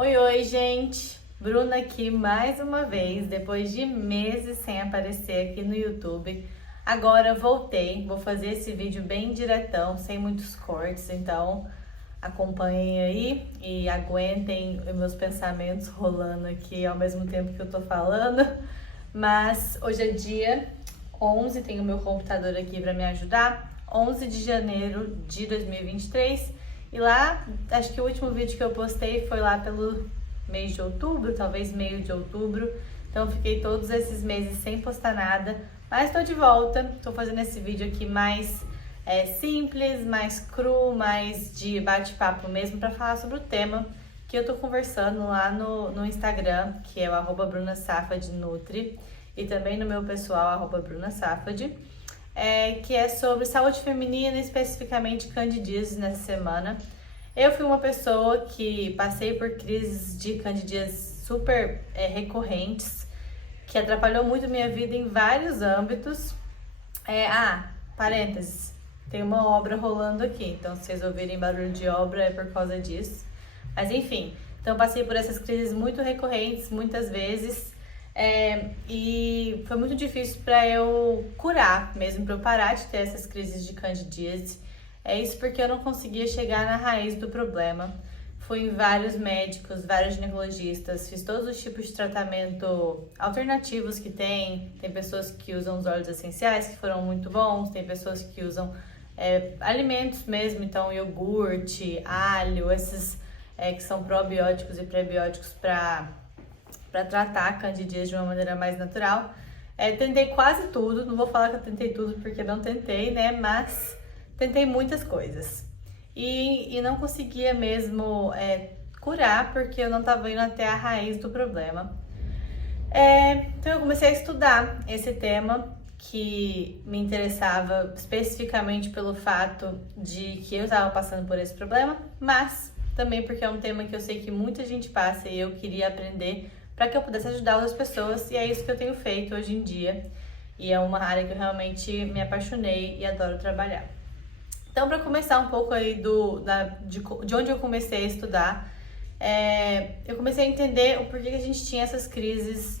Oi, oi, gente! Bruna aqui mais uma vez, depois de meses sem aparecer aqui no YouTube. Agora voltei, vou fazer esse vídeo bem diretão, sem muitos cortes, então acompanhem aí e aguentem os meus pensamentos rolando aqui ao mesmo tempo que eu tô falando. Mas hoje é dia 11, tenho meu computador aqui para me ajudar, 11 de janeiro de 2023. E lá, acho que o último vídeo que eu postei foi lá pelo mês de outubro, talvez meio de outubro. Então fiquei todos esses meses sem postar nada, mas tô de volta. Tô fazendo esse vídeo aqui mais simples, mais cru, mais de bate-papo mesmo, para falar sobre o tema que eu tô conversando lá no Instagram, que é o @brunasafadnutri, e também no meu pessoal, @brunasafad. Que é sobre saúde feminina, especificamente candidíase nessa semana. Eu fui uma pessoa que passei por crises de candidíase super recorrentes, que atrapalhou muito minha vida em vários âmbitos. Parênteses, tem uma obra rolando aqui, então se vocês ouvirem barulho de obra é por causa disso. Mas enfim, então passei por essas crises muito recorrentes, muitas vezes. E foi muito difícil para eu curar, mesmo para eu parar de ter essas crises de candidíase. Isso porque eu não conseguia chegar na raiz do problema. Fui em vários médicos, vários ginecologistas, fiz todos os tipos de tratamento alternativos que tem. Tem pessoas que usam os óleos essenciais, que foram muito bons, tem pessoas que usam alimentos mesmo, então iogurte, alho, esses que são probióticos e prebióticos para tratar a candidíase de uma maneira mais natural. Tentei quase tudo, não vou falar que eu tentei tudo porque não tentei, né? Mas tentei muitas coisas. E não conseguia mesmo curar porque eu não estava indo até a raiz do problema. Então eu comecei a estudar esse tema, que me interessava especificamente pelo fato de que eu estava passando por esse problema, mas também porque é um tema que eu sei que muita gente passa e eu queria aprender para que eu pudesse ajudar outras pessoas, e é isso que eu tenho feito hoje em dia, e é uma área que eu realmente me apaixonei e adoro trabalhar. Então, para começar um pouco aí de onde eu comecei a estudar, eu comecei a entender o porquê que a gente tinha essas crises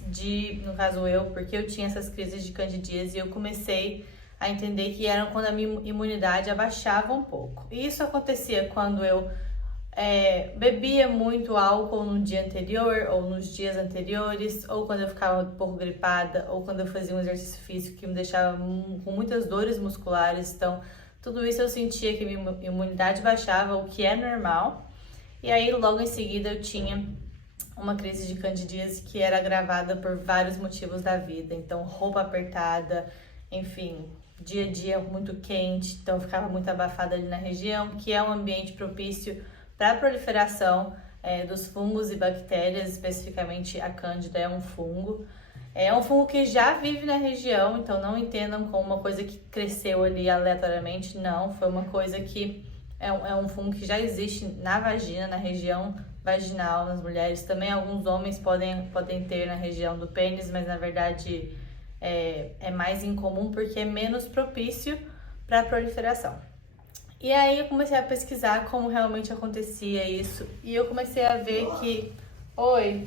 no caso porque eu tinha essas crises de candidíase, e eu comecei a entender que eram quando a minha imunidade abaixava um pouco. E isso acontecia quando eu bebia muito álcool no dia anterior ou nos dias anteriores, ou quando eu ficava um pouco gripada, ou quando eu fazia um exercício físico que me deixava com muitas dores musculares. Então, tudo isso eu sentia que minha imunidade baixava, o que é normal. E aí, logo em seguida, eu tinha uma crise de candidíase que era agravada por vários motivos da vida. Então, roupa apertada, enfim, dia a dia muito quente, então eu ficava muito abafada ali na região, que é um ambiente propício para a proliferação dos fungos e bactérias, especificamente a Cândida é um fungo. É um fungo que já vive na região, então não entendam como uma coisa que cresceu ali aleatoriamente, não. Foi uma coisa que é um fungo que já existe na vagina, na região vaginal, nas mulheres. Também alguns homens podem ter na região do pênis, mas na verdade é mais incomum porque é menos propício para a proliferação. E aí eu comecei a pesquisar como realmente acontecia isso, e eu comecei a ver que... Oi!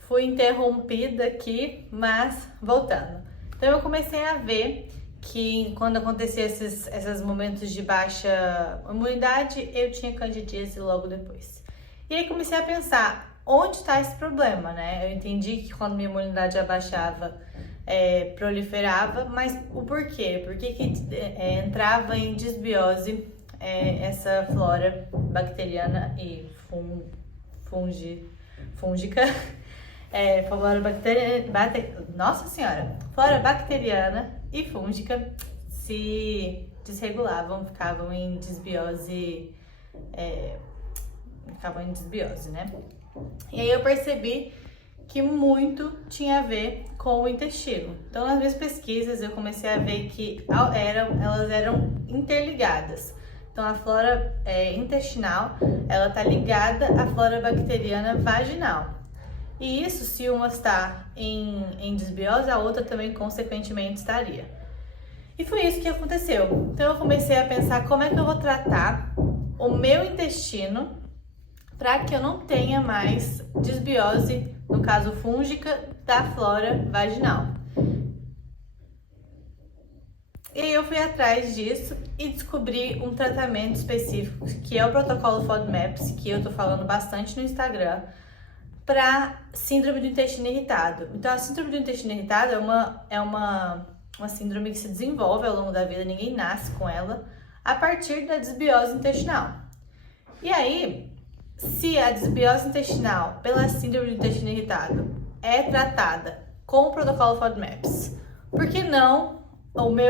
Fui interrompida aqui, mas voltando. Então eu comecei a ver que quando acontecia esses momentos de baixa imunidade, eu tinha candidíase logo depois. E aí comecei a pensar, onde está esse problema, né? Eu entendi que quando minha imunidade abaixava, proliferava, mas o porquê? Por que entrava em desbiose essa flora bacteriana e fúngica? Flora bacteriana e fúngica se desregulavam, ficavam em desbiose, né? E aí eu percebi que muito tinha a ver com o intestino. Então, nas minhas pesquisas, eu comecei a ver que elas eram interligadas. Então, a flora intestinal, ela está ligada à flora bacteriana vaginal. E isso, se uma está em desbiose, a outra também, consequentemente, estaria. E foi isso que aconteceu. Então, eu comecei a pensar como é que eu vou tratar o meu intestino para que eu não tenha mais desbiose, no caso fúngica, da flora vaginal. E aí eu fui atrás disso e descobri um tratamento específico, que é o protocolo FODMAPs, que eu tô falando bastante no Instagram, para síndrome do intestino irritado. Então, a síndrome do intestino irritado é uma síndrome que se desenvolve ao longo da vida, ninguém nasce com ela, a partir da desbiose intestinal. E aí, se a desbiose intestinal pela síndrome do intestino irritado é tratada com o protocolo FODMAPs, por que não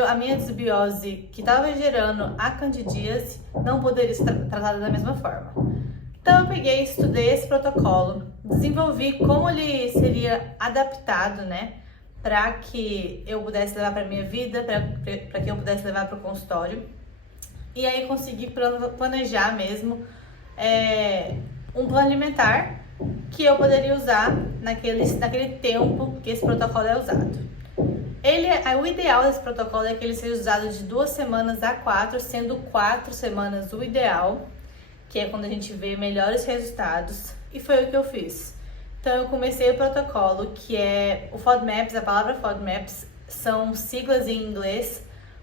a minha desbiose que estava gerando a candidíase não poderia ser tratada da mesma forma? Então eu peguei, estudei esse protocolo, desenvolvi como ele seria adaptado, né, para que eu pudesse levar para minha vida, para que eu pudesse levar para o consultório. E aí consegui planejar mesmo um plano alimentar que eu poderia usar naquele tempo que esse protocolo é usado. O ideal desse protocolo é que ele seja usado de 2 semanas a 4, sendo 4 semanas o ideal, que é quando a gente vê melhores resultados, e foi o que eu fiz. Então eu comecei o protocolo, que é o FODMAPs. A palavra FODMAPs são siglas em inglês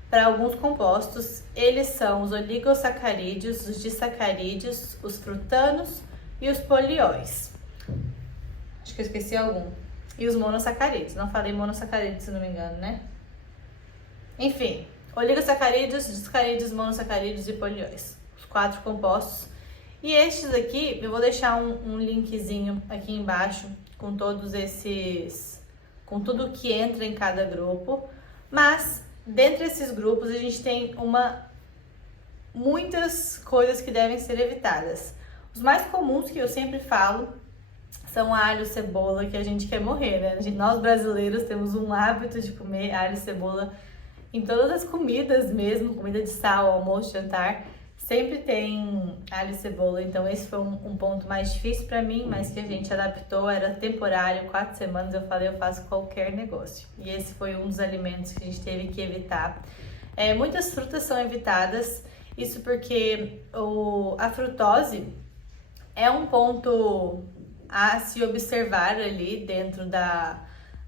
para alguns compostos. Eles são os oligosacarídeos, os disacarídeos, os frutanos e os polióis. Acho que eu esqueci algum. E os monossacarídeos. Não falei monossacarídeos, se não me engano, né? Enfim, oligosacarídeos, disacarídeos, monossacarídeos e polióis. Os 4 compostos. E estes aqui, eu vou deixar um linkzinho aqui embaixo com todos esses, com tudo que entra em cada grupo. Mas, dentre esses grupos, a gente tem muitas coisas que devem ser evitadas. Os mais comuns que eu sempre falo são alho, cebola, que a gente quer morrer, né? Nós brasileiros temos um hábito de comer alho e cebola em todas as comidas mesmo, comida de sal, almoço, jantar, sempre tem alho e cebola. Então esse foi um ponto mais difícil para mim, mas que a gente adaptou, era temporário, 4 semanas, eu falei, eu faço qualquer negócio. E esse foi um dos alimentos que a gente teve que evitar. Muitas frutas são evitadas, isso porque a frutose é um ponto a se observar ali dentro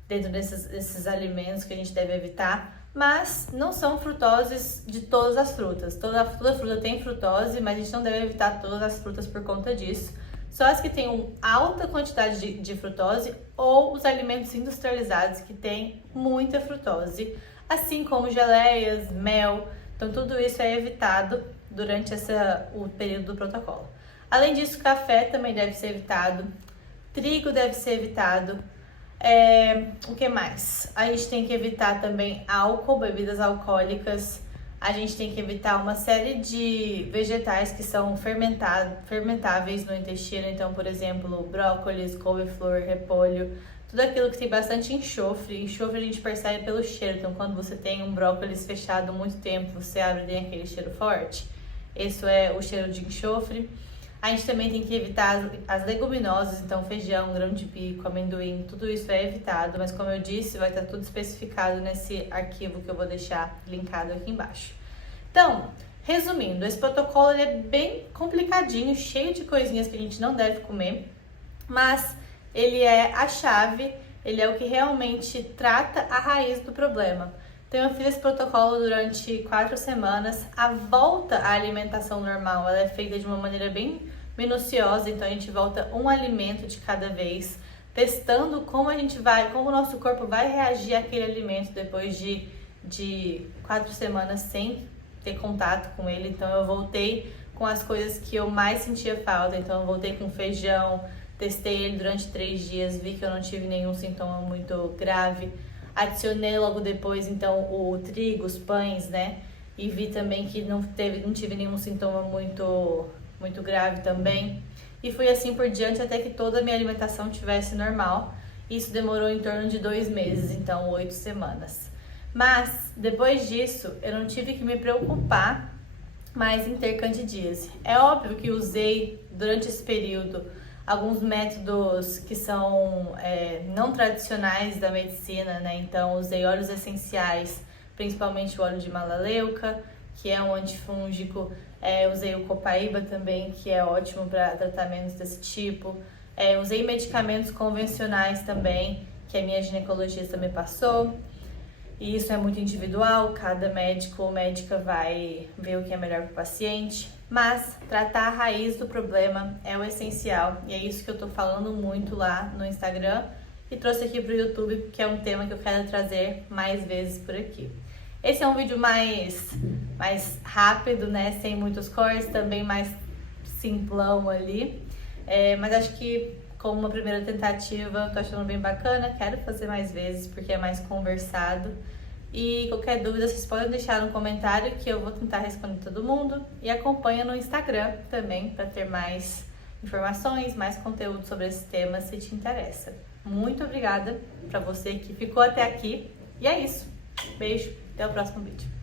desses alimentos que a gente deve evitar, mas não são frutoses de todas as frutas. Toda fruta tem frutose, mas a gente não deve evitar todas as frutas por conta disso. Só as que têm alta quantidade de frutose ou os alimentos industrializados que têm muita frutose, assim como geleias, mel. Então tudo isso é evitado durante o período do protocolo. Além disso, café também deve ser evitado. Trigo deve ser evitado. O que mais? A gente tem que evitar também álcool, bebidas alcoólicas. A gente tem que evitar uma série de vegetais que são fermentáveis no intestino. Então, por exemplo, brócolis, couve-flor, repolho. Tudo aquilo que tem bastante enxofre. Enxofre a gente percebe pelo cheiro. Então, quando você tem um brócolis fechado muito tempo, você abre e tem aquele cheiro forte. Esse é o cheiro de enxofre. A gente também tem que evitar as leguminosas, então feijão, grão de bico, amendoim, tudo isso é evitado, mas como eu disse, vai estar tudo especificado nesse arquivo que eu vou deixar linkado aqui embaixo. Então, resumindo, esse protocolo ele é bem complicadinho, cheio de coisinhas que a gente não deve comer, mas ele é a chave, ele é o que realmente trata a raiz do problema. Então eu fiz esse protocolo durante 4 semanas. A volta à alimentação normal, ela é feita de uma maneira bem minuciosa, então a gente volta um alimento de cada vez, testando como o nosso corpo vai reagir àquele alimento depois de 4 semanas sem ter contato com ele. Então eu voltei com as coisas que eu mais sentia falta, então eu voltei com feijão, testei ele durante 3 dias, vi que eu não tive nenhum sintoma muito grave. Adicionei logo depois, então, o trigo, os pães, né? E vi também que não tive nenhum sintoma muito grave também. E fui assim por diante até que toda a minha alimentação tivesse normal. Isso demorou em torno de 2 meses, então 8 semanas. Mas, depois disso, eu não tive que me preocupar mais em ter candidíase. É óbvio que usei, durante esse período, alguns métodos que são não tradicionais da medicina, né? Então, usei óleos essenciais, principalmente o óleo de melaleuca, que é um antifúngico. Usei o Copaíba também, que é ótimo para tratamentos desse tipo. Usei medicamentos convencionais também, que a minha ginecologista me passou. E isso é muito individual, cada médico ou médica vai ver o que é melhor para o paciente. Mas tratar a raiz do problema é o essencial, e é isso que eu tô falando muito lá no Instagram e trouxe aqui pro YouTube, porque é um tema que eu quero trazer mais vezes por aqui. Esse é um vídeo mais rápido, né? Sem muitos cortes, também mais simplão ali. Mas acho que como uma primeira tentativa, tô achando bem bacana, quero fazer mais vezes porque é mais conversado. E qualquer dúvida vocês podem deixar no comentário que eu vou tentar responder todo mundo. E acompanha no Instagram também para ter mais informações, mais conteúdo sobre esse tema se te interessa. Muito obrigada para você que ficou até aqui. E é isso. Beijo, até o próximo vídeo.